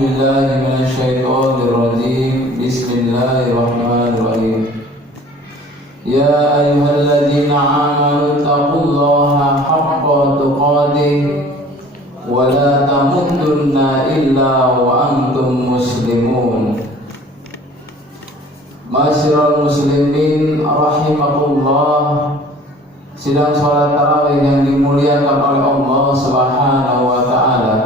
بالله من الشيطان الرجيم بسم الله الرحمن الرحيم يا أيها الذين آمنوا اتقوا الله حق تقاته ولا تموتن إلا وأنتم مسلمون. Ma'asyiral muslimin rahimakumullah. Sidang salat tarawih yang dimuliakan oleh Allah Subhanahu wa taala.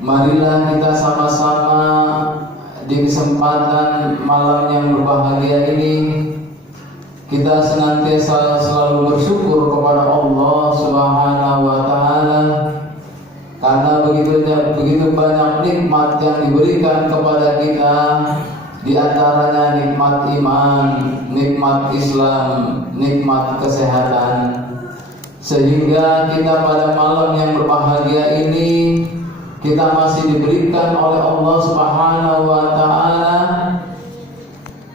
Marilah kita sama-sama di kesempatan malam yang berbahagia ini kita senantiasa selalu bersyukur kepada Allah Subhanahu wa taala karena begitu banyak nikmat yang diberikan kepada kita, di antaranya nikmat iman, nikmat Islam, nikmat kesehatan, sehingga kita pada malam yang berbahagia ini kita masih diberikan oleh Allah Subhanahu wa taala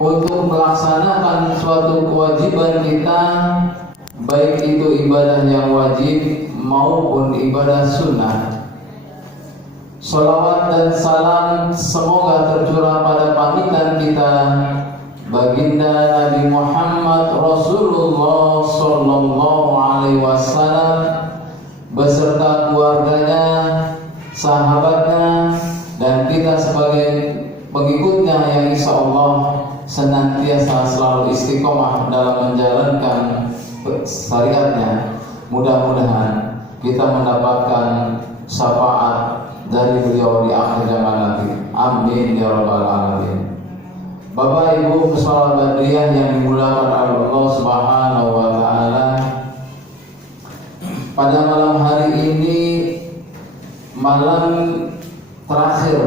untuk melaksanakan suatu kewajiban kita, baik itu ibadah yang wajib maupun ibadah sunnah. Salawat dan salam semoga tercurah pada pamitan kita baginda Nabi Muhammad Rasulullah sallallahu alaihi wasallam beserta keluarganya, sahabatnya, dan kita sebagai pengikutnya yang insya Allah senantiasa selalu istiqomah dalam menjalankan syariatnya. Mudah-mudahan kita mendapatkan syafaat dari beliau di akhir zaman nanti. Amin ya rabbal alamin. Bapak Ibu pesawat Badriyah yang dimuliakan oleh Allah Subhanahu wa taala, pada malam hari ini, malam terakhir,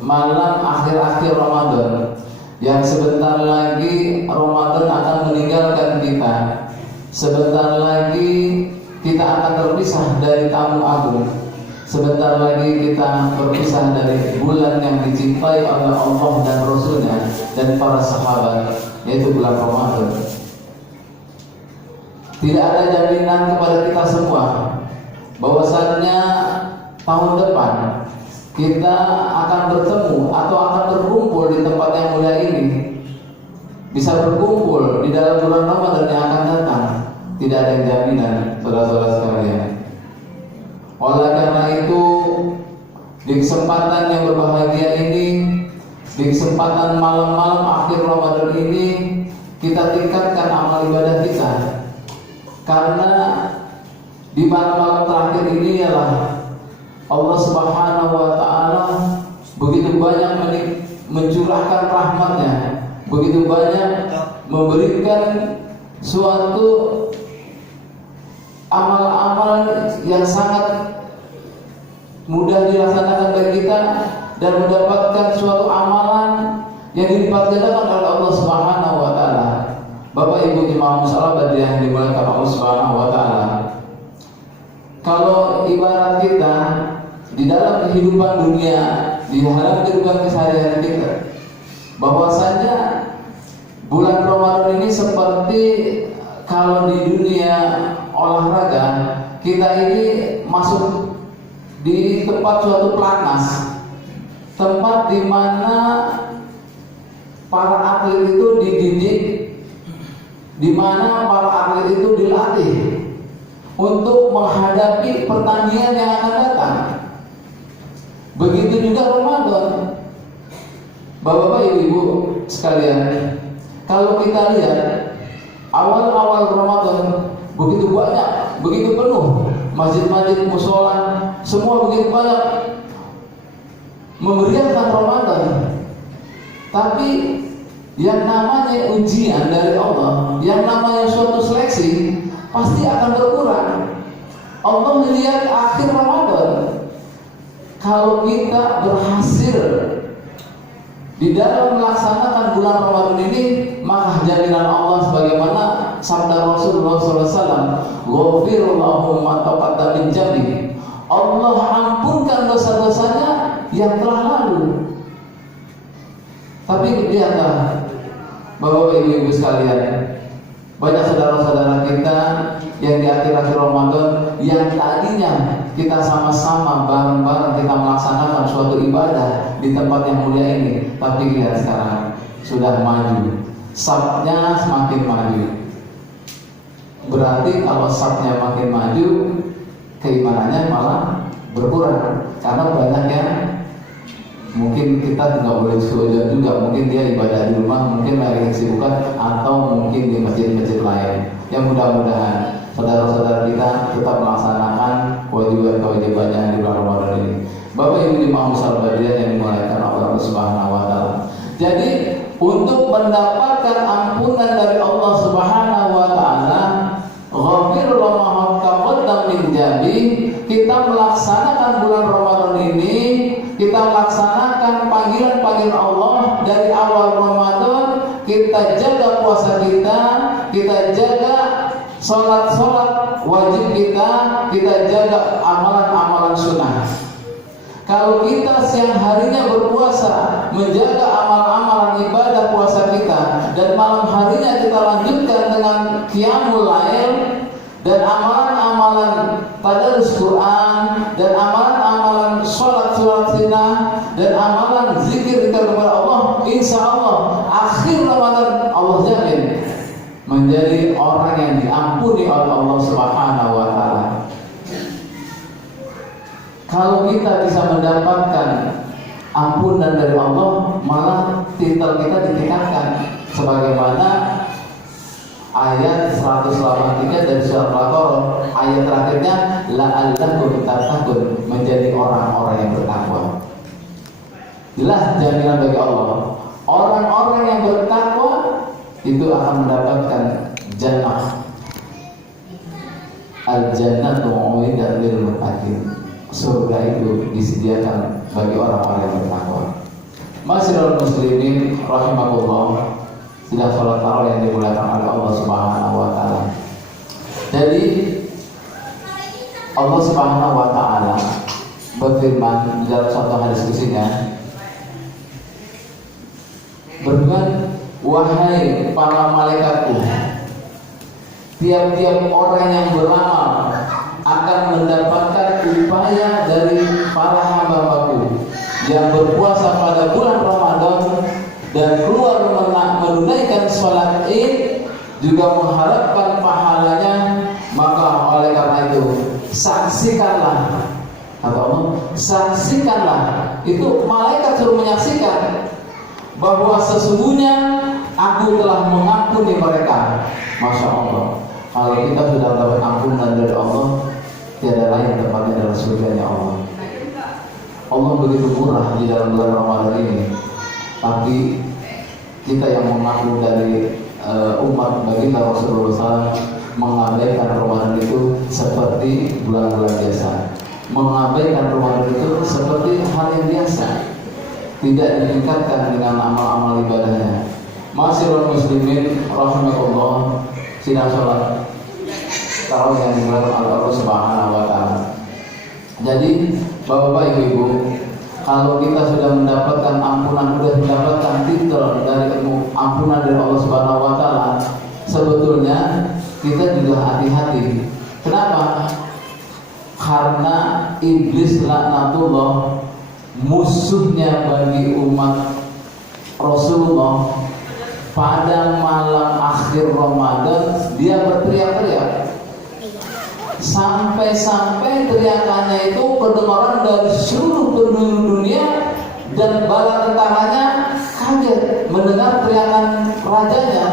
malam akhir-akhir Ramadan, yang sebentar lagi Ramadan akan meninggalkan kita. Sebentar lagi kita akan terpisah dari tamu agung. Sebentar lagi kita berpisah dari bulan yang dicintai oleh Allah dan Rasulnya dan para sahabat, yaitu bulan Ramadan. Tidak ada jaminan kepada kita semua bahwasannya tahun depan kita akan bertemu atau akan berkumpul di tempat yang mulia ini, bisa berkumpul di dalam bulan Ramadan yang akan datang. Tidak ada yang jaminan, saudara-saudara sekalian. Oleh karena itu, di kesempatan yang berbahagia ini, di kesempatan malam-malam akhir Ramadan ini, kita tingkatkan amal ibadah kita. Karena di malam-malam terakhir ini ialah Allah Subhanahu wa taala begitu banyak mencurahkan rahmatnya, begitu banyak memberikan suatu amal-amal yang sangat mudah dilaksanakan bagi kita dan mendapatkan suatu amalan yang dilipat gandakan oleh Allah Subhanahu wa taala. Bapak Ibu jemaah musala Badriyah yang dimuliakan Allah Subhanahu wa taala. Kalau ibarat kita di dalam kehidupan dunia, di dalam kehidupan keseharian kita, bahwasanya bulan Ramadan ini seperti kalau di dunia olahraga kita ini masuk di tempat suatu pelatnas, tempat di mana para atlet itu dididik, di mana para atlet itu dilatih untuk menghadapi pertandingan yang akan datang. Begitu juga Ramadan. Bapak-bapak, ibu-ibu sekalian, kalau kita lihat awal-awal Ramadan begitu banyak, begitu penuh masjid-masjid, mushola, semua begitu banyak memeriahkan Ramadan. Tapi yang namanya ujian dari Allah, yang namanya suatu seleksi pasti akan berkurang. Allah melihat akhir Ramadan. Kalau kita berhasil di dalam melaksanakan bulan Ramadan ini, maka jaminan Allah sebagaimana sabda Rasulullah SAW, "Ghafirullahu ma taqaddama min dhanbi." Allah ampunkan dosa-dosanya yang telah lalu. Tapi lihatlah Bapak Ibu sekalian, banyak saudara-saudara kita yang di akhir-akhir Ramadan yang tadinya kita sama-sama bareng-bareng kita melaksanakan suatu ibadah di tempat yang mulia ini, tapi lihat sekarang sudah maju, safnya semakin maju. Berarti kalau safnya makin maju, keimanannya malah berkurang, karena banyak yang mungkin kita nggak boleh sudah juga, mungkin dia ibadah di rumah, mungkin lagi kesibukan, atau mungkin di masjid-masjid lain. Yang mudah-mudahan saudara-saudara kita tetap melaksanakan kewajiban-kewajibannya di bulan Ramadan ini. Bapak Ibu jemaah Musal Badriyah yang dimuliakan Allah Subhanahu wa taala. Jadi untuk mendapatkan ampunan dari Allah Subhanahu wa taala, ghafirul ma taqaddam min jambi, kita melaksanakan bulan Ramadan ini, kita melaksanakan panggilan-panggilan Allah dari awal Ramadan, kita jaga puasa kita jaga sholat wajib kita jaga amalan-amalan sunnah. Kalau kita siang harinya berpuasa, menjaga amal-amalan ibadah puasa kita, dan malam harinya kita lanjutkan dengan qiyamul lail dan amalan-amalan tadarus Quran dan amalan-amalan sholat sunnah dan amalan zikir kepada Allah, insya Allah akhir Ramadan Allah jamin menjadi orang yang diampuni oleh Allah Subhanahu wa taala. Kalau kita bisa mendapatkan ampunan dari Allah, malah titel kita ditingkatkan, sebagaimana ayat 183 dari surah Al-Baqarah, ayat terakhirnya la'allakum tattaqun, menjadi orang-orang yang bertakwa. Jelas jaminan bagi Allah, orang-orang yang bertakwa itu akan mendapatkan jannah. Al-jannatu u'iddat lil muttaqin. Surga itu disediakan bagi orang-orang yang bertakwa. Masyiral muslimin rahimakumullah, sudah sholat tarawih yang dimuliakan oleh Allah Subhanahu wa taala. Jadi Allah Subhanahu wa taala berfirman di dalam satu hadis kusinya, berfirman, wahai para malaikatku, tiap-tiap orang yang beramal akan mendapatkan upaya dari para hamba-hambaku yang berpuasa pada bulan Ramadan dan keluar menunaikan sholat Id, juga mengharapkan pahalanya. Maka oleh karena itu saksikanlah, kata Allah, saksikanlah, itu malaikat suruh menyaksikan bahwa sesungguhnya aku telah mengampuni mereka. Masya Allah, kalau kita sudah dapat ampunan dari Allah, tiada lain tempatnya adalah surganya Allah. Allah begitu murah di dalam bulan Ramadan ini, tapi kita yang mengaku dari umat baginda Rasulullah SAW mengabaikan Ramadan itu seperti bulan-bulan biasa, mengabaikan Ramadan itu seperti hal yang biasa, tidak ditingkatkan dengan amal-amal ibadahnya. Masyiral muslimin rahimakumullah, sidang sholat tarawih yang digelar oleh Allah Subhanahu wa taala. Jadi Bapak Ibu, kalau kita sudah mendapatkan ampunan, sudah mendapatkan titel dari ampunan dari Allah Subhanahu wa taala, sebetulnya kita juga hati-hati. Kenapa? Karena iblis laknatullah, musuhnya bagi umat Rasulullah, pada malam akhir Ramadan dia berteriak-teriak, sampai-sampai teriakannya itu kedengaran dari seluruh penjuru dunia, dan bala tentaranya kaget mendengar teriakan rajanya.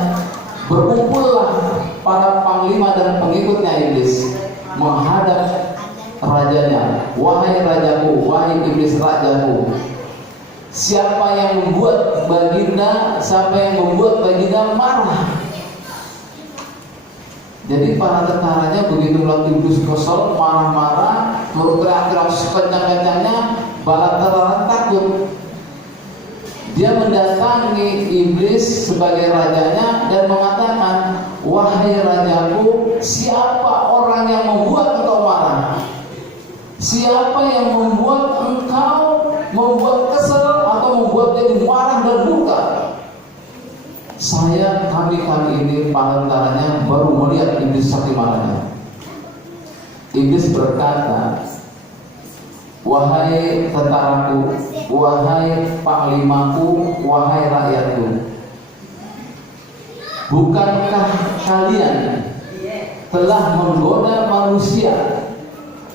Berkumpullah para panglima dan pengikutnya iblis menghadap rajanya. Wahai rajaku, wahai iblis rajaku, siapa yang membuat baginda, siapa yang membuat baginda marah? Jadi para tentaranya begitu melihat iblis kesal, marah-marah, berteriak-teriak sekencang-kencangnya, bala tentara takut. Dia mendatangi iblis sebagai rajanya dan mengatakan, wahai rajaku, siapa orang yang membuat engkau marah? Siapa yang membuat engkau membuat kesal atau membuat jadi marah dan luka? Kami ini para tentaranya baru melihat iblis sakti marahnya. Iblis berkata, wahai tentaraku, wahai panglimaku, wahai rakyatku, bukankah kalian telah menggoda manusia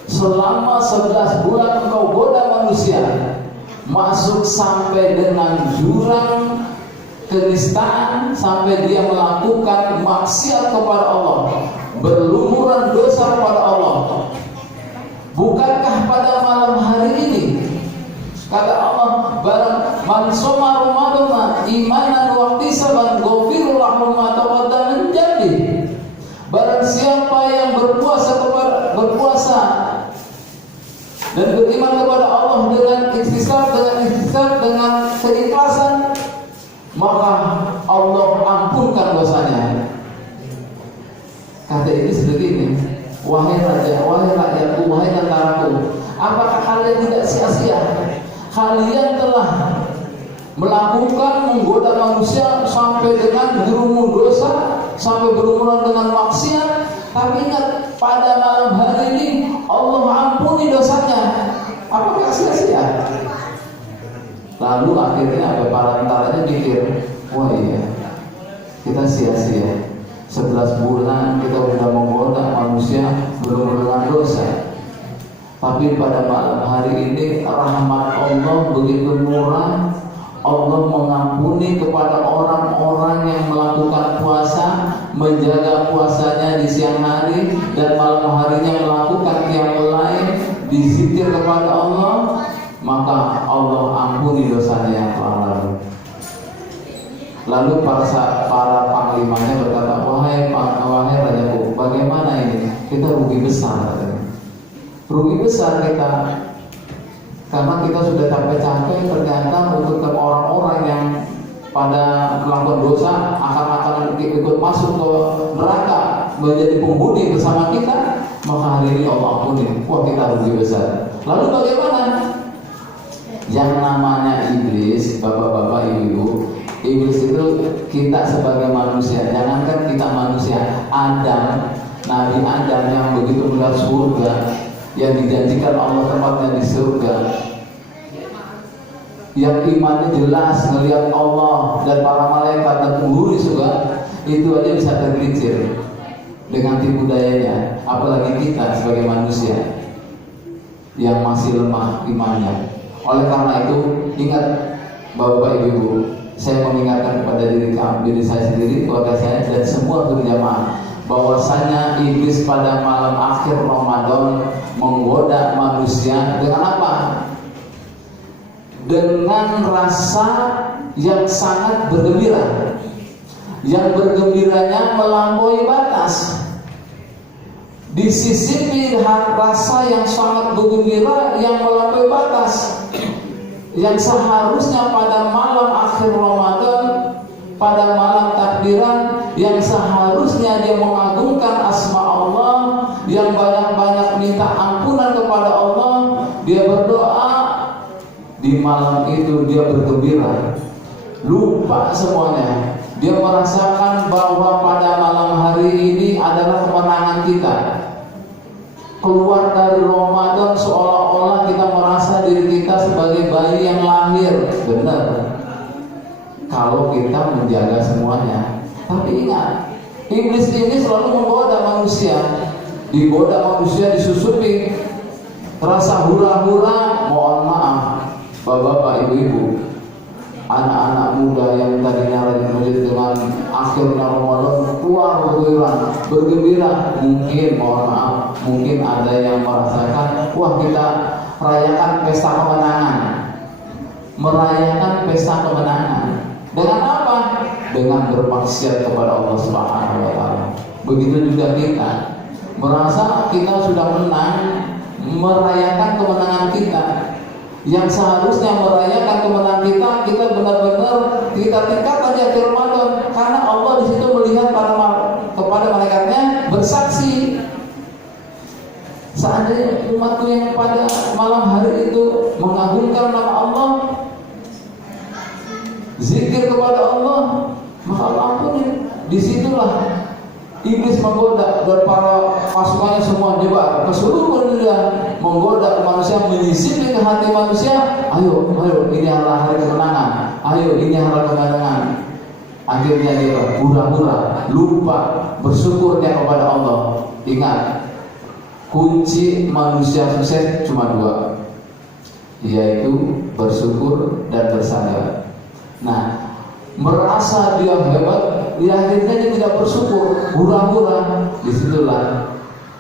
selama 11 bulan? Engkau goda manusia masuk sampai dengan jurang kenistaan, sampai dia melakukan maksiat kepada Allah, berlumuran dosa kepada Allah. Bukankah pada malam hari ini, kata Allah, barang man soma Ramadana imanan wa ihtisaban ghafirul lahu ma taqaddama min dhanbi. Barang siapa yang berpuasa dan beriman kepada Allah dengan ihtisab, dengan keikhlasan, maka Allah ampunkan dosanya. Kata Iblis begini, wahai raja, wahai rakyatku, wahai tentaraku, apakah kalian tidak sia-sia? Kalian telah melakukan menggoda manusia sampai dengan jerumus dosa, sampai berumuran dengan maksiat, tapi ingat pada malam hari ini Allah ampuni dosanya. Apakah sia-sia? Lalu akhirnya ada para tentaranya mikir, wah iya, kita sia-sia. 11 bulan kita sudah menggoda manusia berumuran dosa, tapi pada malam hari ini rahmat Allah begitu murah. Allah mengampuni kepada orang-orang yang melakukan puasa, menjaga puasanya di siang hari, dan malam harinya melakukan qiyamul lail, berzikir kepada Allah, maka Allah ampuni dosanya yang telah lalu. Lalu para panglimanya berkata, wahai rajaku, bagaimana ini? Kita rugi besar, katanya. Rugi besar kita, karena kita sudah capek-capek ternyata untuk orang-orang yang pada melakukan dosa akan ikut masuk ke neraka menjadi penghuni bersama kita, maka hari ini Allah ampuni. Wah, kita rugi besar. Lalu bagaimana? Yang namanya iblis, bapak-bapak, ibu-ibu, iblis itu kita sebagai manusia, jangankan kita manusia, Adam, Nabi Adam yang begitu melihat surga, yang dijanjikan Allah tempatnya di surga, yang imannya jelas melihat Allah dan para malaikat dan penghuni surga, itu aja bisa tergelincir dengan tipu dayanya, apalagi kita sebagai manusia yang masih lemah imannya. Oleh karena itu, ingat bapak ibu, saya mengingatkan kepada diri saya sendiri, keluarga saya, dan semua berjamaah, bahwasanya iblis pada malam akhir Ramadan menggoda manusia dengan apa? Dengan rasa yang sangat bergembira, yang bergembiranya melampaui batas. Disisipi rasa yang sangat bergembira yang melampaui batas, yang seharusnya pada malam akhir Ramadan, pada malam takbiran, yang seharusnya dia mengagungkan asma Allah, yang banyak-banyak minta ampunan kepada Allah, dia berdoa, di malam itu dia bergembira, lupa semuanya. Dia merasakan bahwa pada malam hari ini adalah kemenangan kita. Keluar dari Ramadan seolah-olah kita merasa diri kita sebagai bayi yang lahir. Benar, kalau kita menjaga semuanya. Tapi ingat, iblis ini selalu menggoda manusia. Digoda manusia, disusupi rasa hura-hura. Mohon maaf bapak-bapak, ibu-ibu, anak-anak muda yang tadinya rajin masjid dengan akhirnya Ramadan keluar bergembira. Mungkin, mohon maaf, mungkin ada yang merasakan, wah kita rayakan pesta kemenangan, merayakan pesta kemenangan. Dengan apa? Dengan bermaksiat kepada Allah Subhanahu wa taala. Begitu juga kita merasa kita sudah menang, merayakan kemenangan kita. Yang seharusnya merayakan kemenangan kita benar-benar kita tingkat aja di Ramadan, karena Allah di situ melihat kepada malaikatnya bersaksi. Seandainya umatku yang pada malam hari itu mengagungkan nama Allah, zikir kepada Allah, maka Allah ampuni. Disitulah Iblis menggoda dan para pasukannya semua nyebar ke seluruh dunia, menggoda manusia, menyisip ke hati manusia. Ayo, ini adalah hari kemenangan. Ayo, ini hari kemenangan. Akhirnya dia pura-pura lupa bersyukurnya kepada Allah. Ingat, kunci manusia sukses cuma dua, yaitu bersyukur dan bersadar. Nah, merasa dia hebat, dia akhirnya dia tidak bersyukur, hura-hura. Disitulah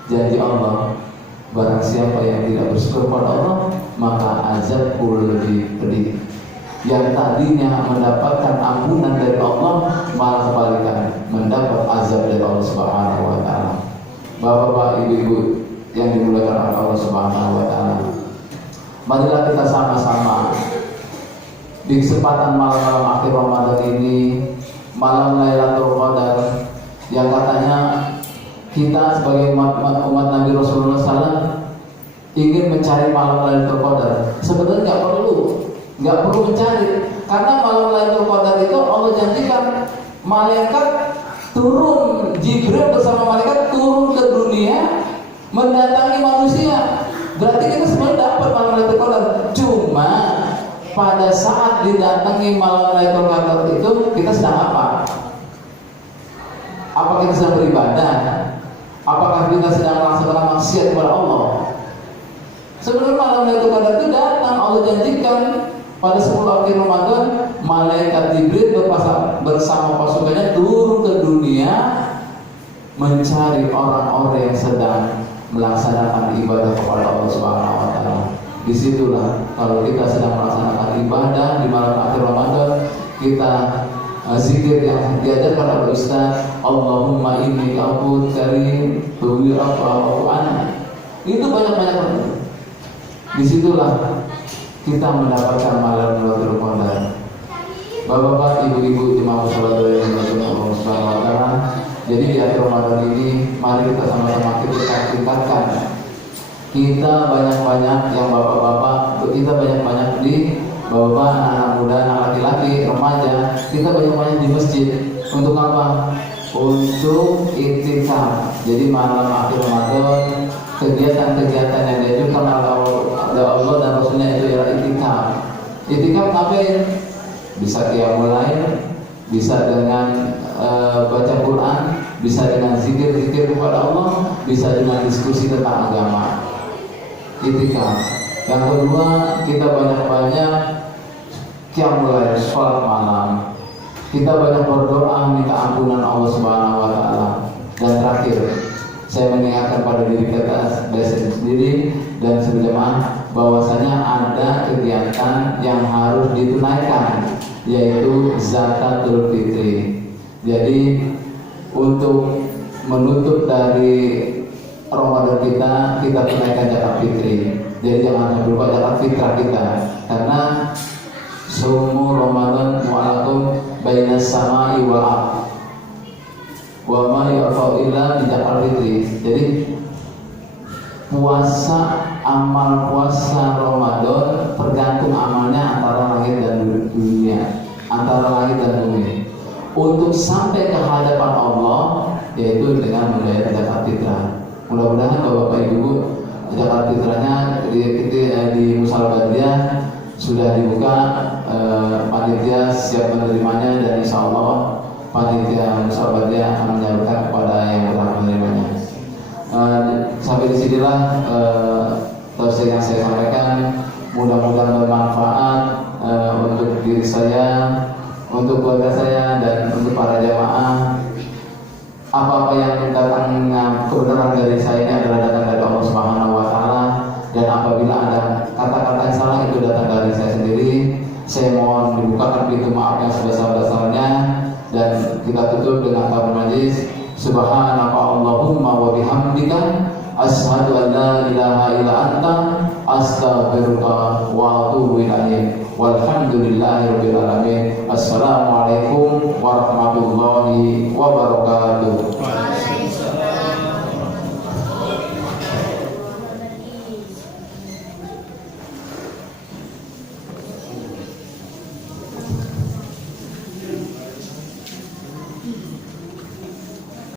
janji Allah, barang siapa yang tidak bersyukur pada Allah, maka azabku lebih pedih. Yang tadinya mendapatkan ampunan dari Allah, malah kebalikan, mendapat azab dari Allah Subhanahu wa taala. Bapak-bapak, ibu-ibu yang dimuliakan oleh Allah Subhanahu wa taala, marilah kita sama-sama di kesempatan malam-malam akhir Ramadan ini, malam Lailatul Qadar, yang katanya kita sebagai umat Nabi Rasulullah SAW ingin mencari malam Lailatul Qadar. Sebenarnya nggak perlu mencari, karena malam Lailatul Qadar itu Allah janjikan malaikat turun, Jibril bersama malaikat turun ke dunia mendatangi manusia. Berarti kita sebenarnya dapat malam Lailatul Qadar. Cuma pada saat didatangi malam Lailatul Qadar itu kita sedang apa? Apakah kita sedang beribadah? Apakah kita sedang melaksanakan maksiat kepada Allah? Sebenarnya malam Lailatul Qadar itu datang, Allah janjikan pada 10 akhir Ramadan, malaikat Jibril bersama pasukannya turun ke dunia mencari orang-orang yang sedang melaksanakan ibadah kepada Allah Subhanahu wa taala. Disitulah kalau kita sedang melaksanakan ibadah di malam akhir Ramadan, kita zikir yang diajarkan oleh Ustaz, Allahumma inni abud karim tuwi ana. Itu banyak-banyak. Disitulah kita mendapatkan malam Lailatul Qadar. Bapak-bapak, ibu-ibu, jemaah salat yang dimuliakan Allah Subhanahu wa taala. Jadi di akhir Ramadan ini, mari kita sama-sama kita tingkatkan. Kita banyak-banyak yang bapak-bapak, kita banyak-banyak di bapak, anak muda, anak laki-laki, remaja, kita banyak-banyak di masjid. Untuk apa? Untuk iktikaf. Jadi malam akhir Ramadan, kegiatan-kegiatan yang diajarkan oleh Allah dan Rasulnya itu ialah iktikaf. Iktikaf ngapain? Bisa qiyamul lail, bisa dengan baca Quran, bisa dengan zikir-zikir kepada Allah, bisa dengan diskusi tentang agama. Iktikaf. Yang kedua, kita banyak-banyak qiyamul lail, sholat malam. Kita banyak berdoa minta ampunan Allah Subhanahu wa taala. Dan terakhir, saya mengingatkan pada diri kita sendiri dan berjamaah bahwasanya ada kegiatan yang harus ditunaikan, yaitu zakatul fitri. Jadi untuk menutup dari Ramadan kita tunaikan zakat fitri. Jadi jangan lupa zakat fitrah kita, karena sumu Ramadan mu'alakum bainas samai wal ardh wa ma ya'fa'u illa bi zakat fitri. Jadi amal puasa Ramadan tergantung amalnya antara langit dan dunia, antara langit dan bumi. Untuk sampai ke hadapan Allah, yaitu dengan membayar zakat fitrah. Mudah-mudahan Bapak Ibu, zakat fitrahnya di Musalabadiyah sudah dibuka, panitia siap menerimanya, dan insya Allah panitia Musalabadiyah akan menyalurkan kepada yang berhak menerimanya. Sampai disinilah tafsir yang saya sampaikan. Mudah-mudahan bermanfaat untuk diri saya, untuk keluarga saya, dan untuk para jamaah. Apa-apa yang datangnya kebenaran dari saya ini adalah datang dari Allah Subhanahu wa taala, dan apabila ada kata-kata yang salah itu datang dari saya sendiri. Saya mohon dibukakan pintu maaf yang sebesar-besarnya, dan kita tutup dengan kabar majlis. Subhanaka Allahumma wa bihamdika asyhadu an la ilaha illa anta astaghfiruka wa atubu ilaik. Walhamdulillahirabbil alamin. Assalamualaikum warahmatullahi wabarakatuh.